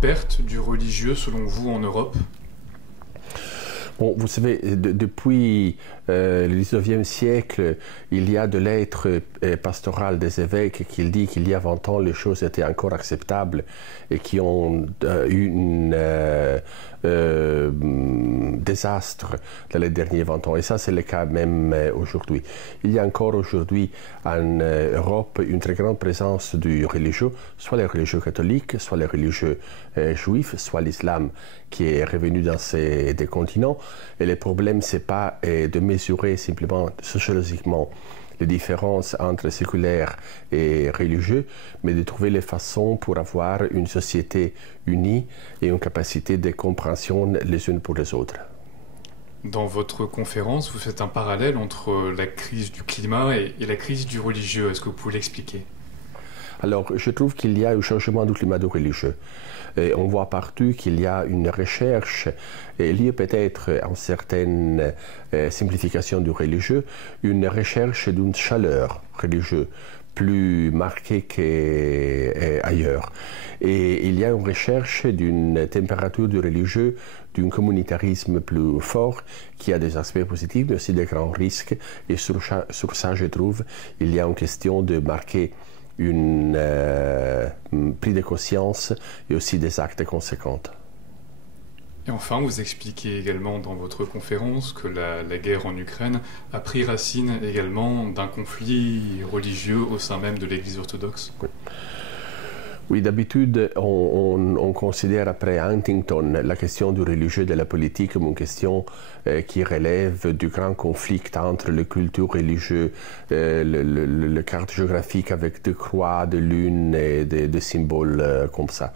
perte du religieux selon vous en Europe? Bon, vous savez, depuis le 19e siècle, il y a de lettres pastorales des évêques qui disent qu'il y a 20 ans, les choses étaient encore acceptables et qui ont eu un désastre dans les derniers 20 ans. Et ça, c'est le cas même aujourd'hui. Il y a encore aujourd'hui en Europe une très grande présence du religieux, soit les religieux catholiques, soit les religieux juifs, soit l'islam qui est revenu dans ces deux continents. Et le problème, ce n'est pas de mesurer simplement sociologiquement les différences entre séculaires et religieux, mais de trouver les façons pour avoir une société unie et une capacité de compréhension les unes pour les autres. Dans votre conférence, vous faites un parallèle entre la crise du climat et la crise du religieux. Est-ce que vous pouvez l'expliquer? Alors, je trouve qu'il y a un changement du climat du religieux. Et on voit partout qu'il y a une recherche liée peut-être à une certaine simplification du religieux, une recherche d'une chaleur religieuse plus marquée qu'ailleurs. Et il y a une recherche d'une température du religieux, d'un communautarisme plus fort qui a des aspects positifs, mais aussi des grands risques. Et sur ça, je trouve, il y a une question de marquer une prise de conscience et aussi des actes conséquents. Et enfin, vous expliquez également dans votre conférence que la guerre en Ukraine a pris racine également d'un conflit religieux au sein même de l'Église orthodoxe. Oui, d'habitude, on considère après Huntington la question du religieux et de la politique comme une question qui relève du grand conflit entre les cultures religieuses, le carte géographique avec des croix, des lunes et des symboles comme ça.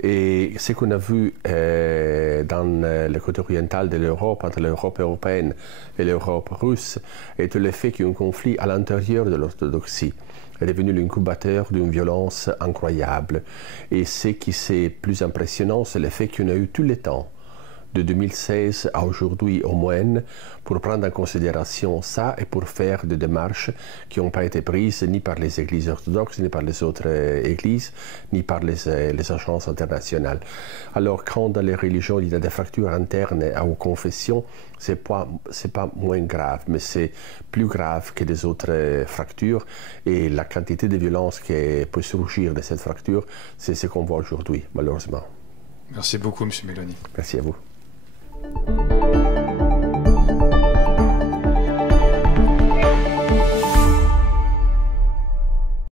Et ce qu'on a vu dans le côté oriental de l'Europe, entre l'Europe européenne et l'Europe russe, est le fait qu'il y a un conflit à l'intérieur de l'orthodoxie est devenu l'incubateur d'une violence incroyable. Et ce qui est plus impressionnant, c'est le fait qu'on a eu tout le temps, de 2016 à aujourd'hui au moins, pour prendre en considération ça et pour faire des démarches qui n'ont pas été prises ni par les églises orthodoxes, ni par les autres églises, ni par les agences internationales. Alors quand dans les religions il y a des fractures internes aux confessions, c'est pas moins grave, mais c'est plus grave que les autres fractures. Et la quantité de violence qui peut surgir de cette fracture, c'est ce qu'on voit aujourd'hui, malheureusement. Merci beaucoup, M. Meloni. Merci à vous.